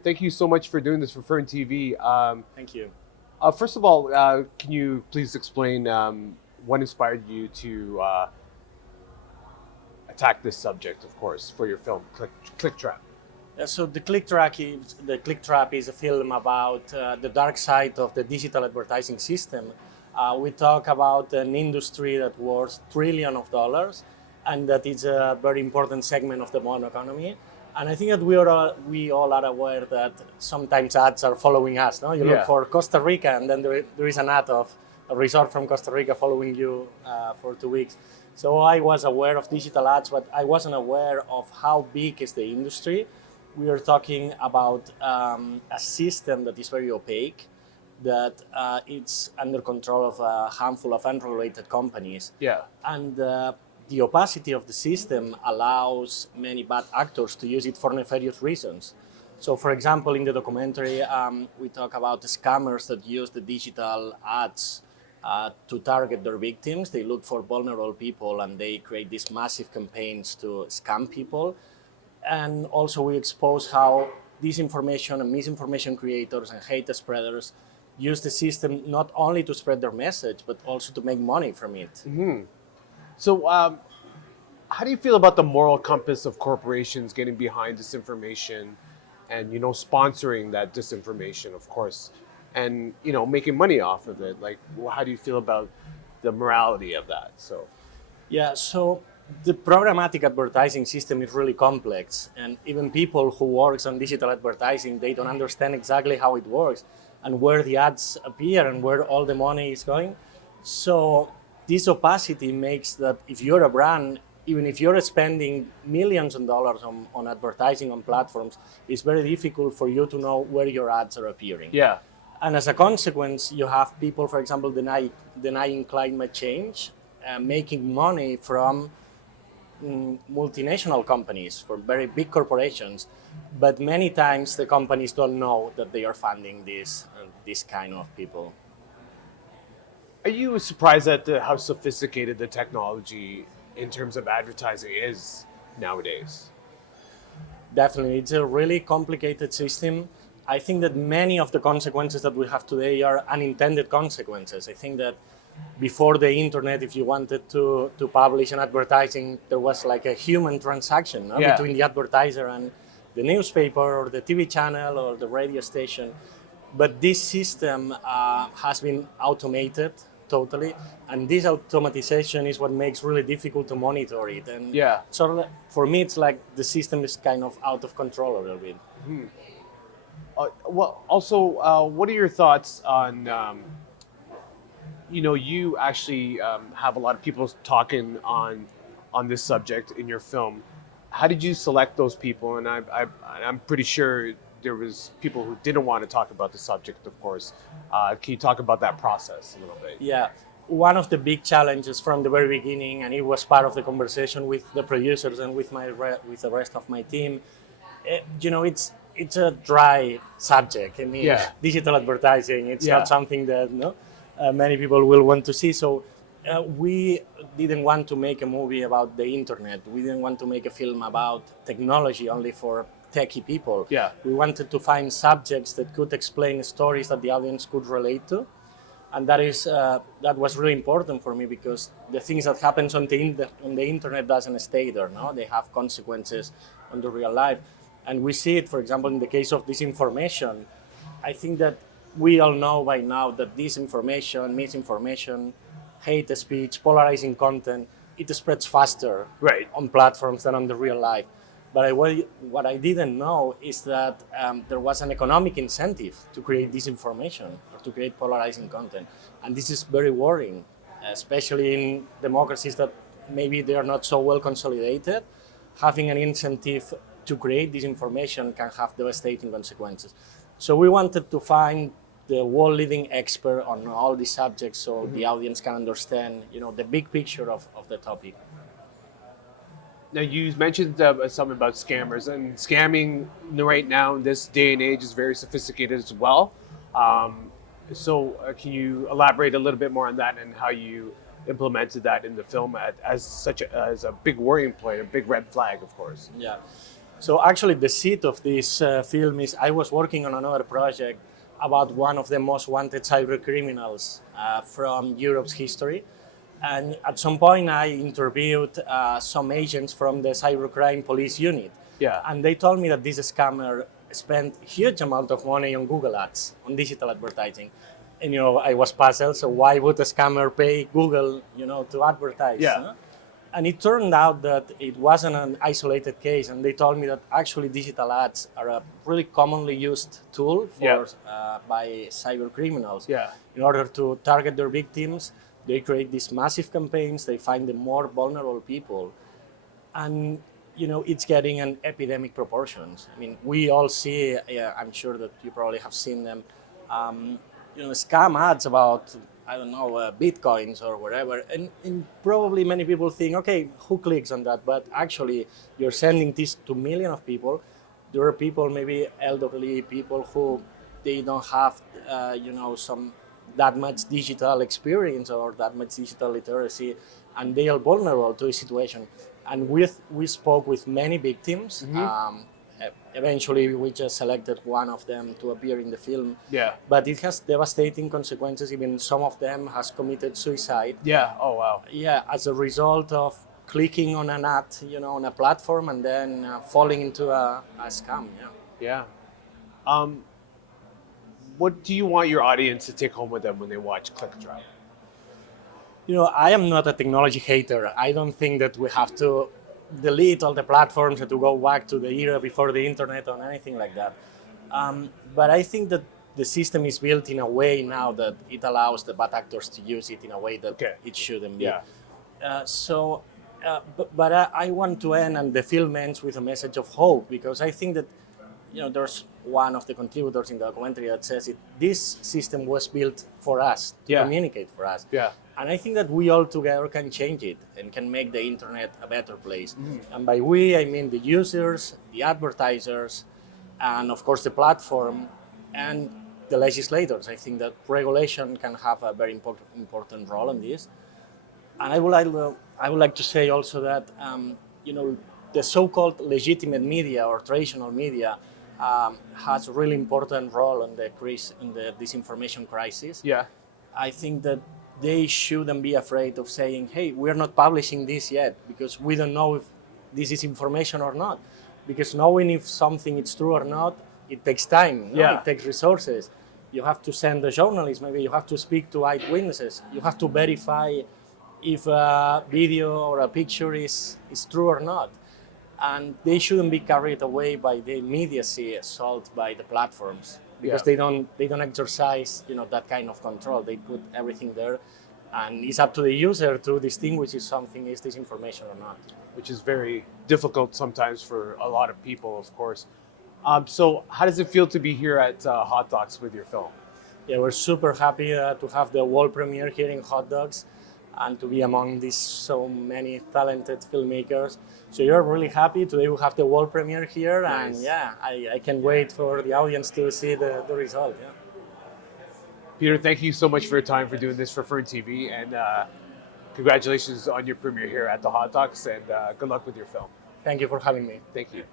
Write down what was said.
Thank you so much for doing this for FERNTV. Thank you. First of all, can you please explain what inspired you to attack this subject, of course, for your film, Click Trap? So the Click Trap is a film about the dark side of the digital advertising system. We talk about an industry that worth trillions of dollars, and that is a very important segment of the modern economy. And I think that we all are aware that sometimes ads are following us. No, you look Yeah. for Costa Rica, and then there is an ad of a resort from Costa Rica following you for 2 weeks. So I was aware of digital ads, but I wasn't aware of how big is the industry. We are talking about a system that is very opaque, that it's under control of a handful of unregulated companies. Yeah. And the opacity of the system allows many bad actors to use it for nefarious reasons. So, for example, in the documentary, we talk about the scammers that use the digital ads to target their victims. They look for vulnerable people and they create these massive campaigns to scam people. And also we expose how disinformation and misinformation creators and hate spreaders use the system not only to spread their message but also to make money from it. So, how do you feel about the moral compass of corporations getting behind disinformation and sponsoring that disinformation, of course, and making money off of it? Like, how do you feel about the morality of that? So, Yeah, so the programmatic advertising system is really complex, and even people who works on digital advertising, they don't understand exactly how it works and where the ads appear and where all the money is going. So this opacity makes that if you're a brand, even if you're spending millions of dollars on advertising on platforms, it's very difficult for you to know where your ads are appearing. yeah. And as a consequence, you have people, for example, denying climate change, making money from multinational companies, from very big corporations. But many times the companies don't know that they are funding this kind of people. Are you surprised at how sophisticated the technology in terms of advertising is nowadays? Definitely, it's a really complicated system. I think that many of the consequences that we have today are unintended consequences. I think that before the internet, if you wanted to publish an advertising, there was like a human transaction, no? Yeah. Between the advertiser and the newspaper or the TV channel or the radio station. But this system has been automated totally, and this automatization is what makes really difficult to monitor it. And Yeah. so for me, it's like the system is kind of out of control a little bit. Well, also, what are your thoughts on, you actually have a lot of people talking on this subject in your film. How did you select those people? And I'm pretty sure there was people who didn't want to talk about the subject, of course. Can you talk about that process a little bit? Yeah, one of the big challenges from the very beginning, and it was part of the conversation with the producers and with with the rest of my team. It's a dry subject. I mean, Yeah. digital advertising. It's Yeah. not something that many people will want to see. So we didn't want to make a movie about the internet. We didn't want to make a film about technology only for techie people. Yeah. We wanted to find subjects that could explain stories that the audience could relate to, and that was really important for me because the things that happens on the internet doesn't stay there. No, they have consequences on the real life, and we see it, for example, in the case of disinformation. I think that we all know by now that disinformation, misinformation, hate speech, polarizing content, it spreads faster Right. on platforms than on the real life. But what I didn't know is that there was an economic incentive to create disinformation or to create polarizing content. And this is very worrying, especially in democracies that maybe they are not so well consolidated. Having an incentive to create disinformation can have devastating consequences. So we wanted to find the world leading expert on all these subjects so the audience can understand, the big picture of the topic. Now you mentioned something about scammers, and scamming right now in this day and age is very sophisticated as well. Um, can you elaborate a little bit more on that and how you implemented that in the film as a big worrying point, a big red flag, of course? Yeah. So actually, the seed of this film is I was working on another project about one of the most wanted cyber criminals from Europe's history. And at some point, I interviewed some agents from the cybercrime police unit. Yeah. And they told me that this scammer spent huge amount of money on Google ads, on digital advertising. And I was puzzled. So why would a scammer pay Google, to advertise? Yeah. Huh? And it turned out that it wasn't an isolated case, and they told me that actually digital ads are a really commonly used tool for by cyber criminals. Yeah. In order to target their victims, they create these massive campaigns. They find the more vulnerable people, and it's getting an epidemic proportions. I mean, we all see. I'm sure that you probably have seen them. Scam ads about I don't know bitcoins or whatever, and probably many people think, okay, who clicks on that? But actually, you're sending this to millions of people. There are people, maybe elderly people, who they don't have some that much digital experience or that much digital literacy, and they are vulnerable to a situation. And we spoke with many victims. Eventually, we just selected one of them to appear in the film. Yeah. But it has devastating consequences. Even some of them has committed suicide. Yeah. Oh, wow. Yeah, as a result of clicking on an ad, on a platform, and then falling into a scam. Yeah. Yeah. What do you want your audience to take home with them when they watch Click Drive? I am not a technology hater. I don't think that we have to delete all the platforms and to go back to the era before the internet or anything like that. But I think that the system is built in a way now that it allows the bad actors to use it in a way that it shouldn't be. Yeah. But I want to end, and the film ends with a message of hope, because I think that there's one of the contributors in the documentary that says this system was built for us, to communicate for us. Yeah. And I think that we all together can change it and can make the internet a better place. And by we, I mean the users, the advertisers, and of course the platform and the legislators. I think that regulation can have a very important role in this. And I would like to say also that the so-called legitimate media or traditional media has a really important role in the disinformation crisis. Yeah. I think that they shouldn't be afraid of saying, hey, we're not publishing this yet because we don't know if this is information or not. Because knowing if something is true or not, it takes time. It takes resources. You have to send the journalists, maybe you have to speak to eyewitnesses. You have to verify if a video or a picture is true or not. And they shouldn't be carried away by the immediacy sold by the platforms, because they don't exercise that kind of control. They put everything there, and it's up to the user to distinguish if something is disinformation or not. Which is very difficult sometimes for a lot of people, of course. So how does it feel to be here at Hot Docs with your film? Yeah, we're super happy to have the world premiere here in Hot Docs and to be among these so many talented filmmakers. So you're really happy. Today we have the world premiere here. Nice. And I can't wait for the audience to see the result. Yeah. Peter, thank you so much for your time, for doing this for FERNTV, and congratulations on your premiere here at the Hot Docs, and good luck with your film. Thank you for having me. Thank you.